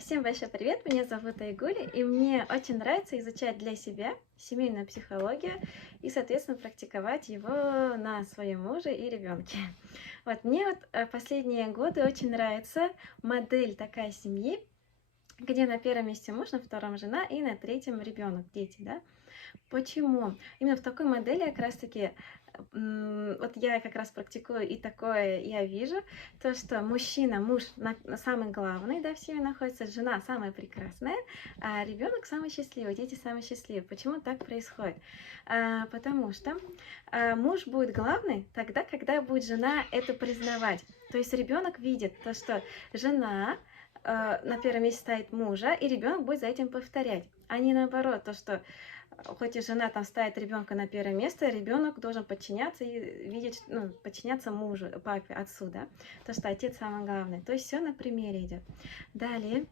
Всем большой привет, меня зовут Айгуль, и мне очень нравится изучать для себя семейную психологию и, соответственно, практиковать его на своем муже и ребенке. Вот мне последние годы очень нравится модель такая семьи, где на первом месте муж, на втором жена и на третьем ребенок, дети, да? Почему? Именно в такой модели как раз-таки, вот я как раз практикую, и такое я вижу, то, что мужчина, муж самый главный, да, в семье находится, жена самая прекрасная, а ребенок самый счастливый, дети самые счастливые. Почему так происходит? Потому что муж будет главный тогда, когда будет жена это признавать. То есть ребенок видит то, что жена на первом месте ставит мужа, и ребенок будет за этим повторять, а не наоборот, то, что хоть и жена там ставит ребенка на первое место, ребенок должен подчиняться и видеть, ну, подчиняться мужу, папе, отцу, да, то, что отец самый главный. То есть все на примере идет. Далее.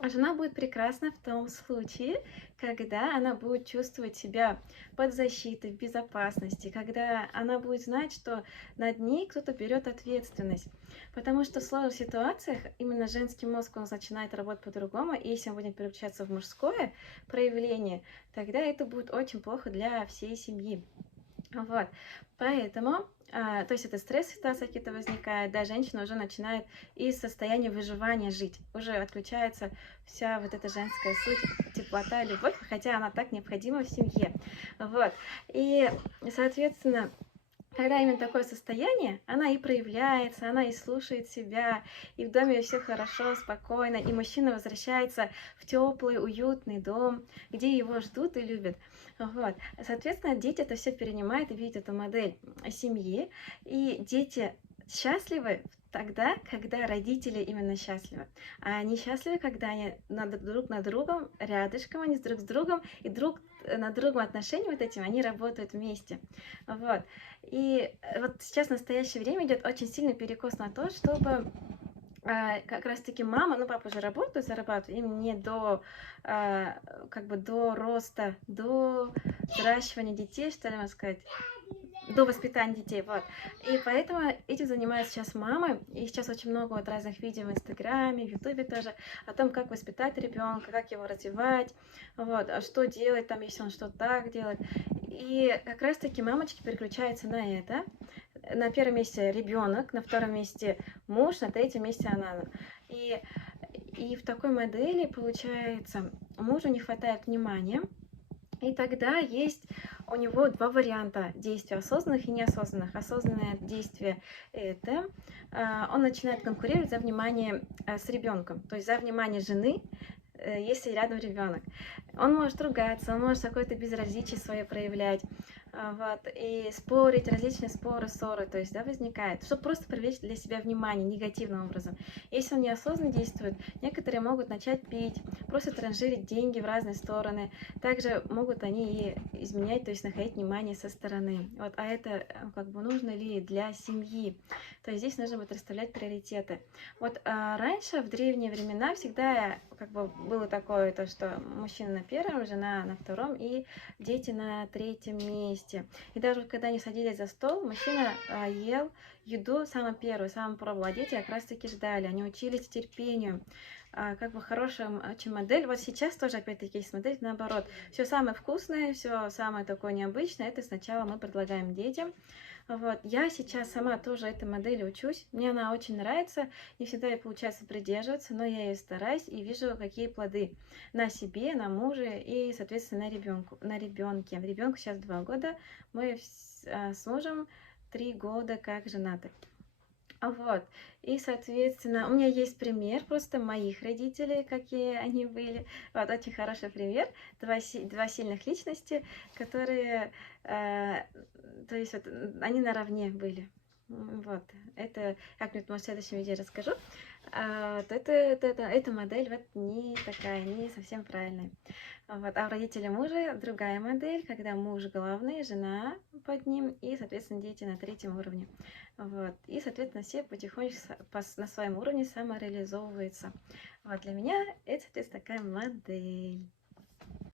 Жена будет прекрасна в том случае, когда она будет чувствовать себя под защитой, в безопасности, когда она будет знать, что над ней кто-то берет ответственность. Потому что в сложных ситуациях именно женский мозг, он начинает работать по-другому, и если он будет переключаться в мужское проявление, тогда это будет очень плохо для всей семьи. Вот, поэтому, то есть это стресс-ситуации какие-то возникают, да, женщина уже начинает из состояния выживания жить, уже отключается вся вот эта женская суть, теплота, любовь, хотя она так необходима в семье, вот, и, соответственно, когда именно такое состояние, она и проявляется, она и слушает себя, и в доме все хорошо, спокойно, и мужчина возвращается в теплый, уютный дом, где его ждут и любят. Вот. Соответственно, дети это все перенимают и видят эту модель семьи, и дети счастливы тогда, когда родители именно счастливы. А они счастливы, когда они друг над другом, рядышком, они друг с другом, и друг над другом отношения вот этим, они работают вместе. Вот. И вот сейчас в настоящее время идет очень сильный перекос на то, чтобы как раз-таки мама, ну папа уже работает, зарабатывает, им не до, как бы до роста, до взращивания детей, что ли, можно сказать, до воспитания детей, вот. И поэтому этим занимается сейчас мама, и сейчас очень много вот разных видео в Инстаграме, в Ютубе тоже, о том, как воспитать ребенка, как его развивать, вот, а что делать там, если он что-то так делает. И как раз-таки мамочки переключаются на это. На первом месте ребенок, на втором месте муж, на третьем месте она. И, и в такой модели, получается, мужу не хватает внимания, и тогда есть у него два варианта действий, осознанных и неосознанных. Осознанное действие – это он начинает конкурировать за внимание с ребенком, то есть за внимание жены, если рядом ребенок. Он может ругаться, он может какое-то безразличие свое проявлять, вот, и спорить, различные споры, ссоры, то есть, да, возникает, чтобы просто привлечь для себя внимание негативным образом. Если он неосознанно действует, некоторые могут начать пить, просто транжирить деньги в разные стороны, также могут они и изменять, то есть находить внимание со стороны. Вот, а это как бы нужно ли для семьи? То есть здесь нужно будет расставлять приоритеты. Вот раньше, в древние времена, всегда как бы было такое, то, что мужчина на первом, жена на втором и дети на третьем месте. И даже когда они садились за стол, мужчина ел еду самую первую, самую пробовал, а дети как раз таки ждали, они учились терпению. Как бы хорошая очень модель. Вот сейчас тоже опять-таки есть модель наоборот. Все самое вкусное, все самое такое необычное, это сначала мы предлагаем детям. Вот. Я сейчас сама тоже этой модели учусь. Мне она очень нравится. Не всегда ей получается придерживаться, но я ее стараюсь и вижу, какие плоды на себе, на муже и, соответственно, на ребенке. Ребенку сейчас 2 года. Мы с мужем 3 года как женаты. Вот. И, соответственно, у меня есть пример просто моих родителей, какие они были. Вот, очень хороший пример. Два сильных личности, которые, то есть, вот, они наравне были. Вот. Это, как-нибудь, может, в следующем видео расскажу. Вот эта модель вот не такая, не совсем правильная. Вот. А у родителей мужа другая модель, когда муж главный, жена под ним и, соответственно, дети на третьем уровне. Вот. И, соответственно, все потихонечку на своем уровне самореализовываются. Вот. Для меня это, соответственно, такая модель.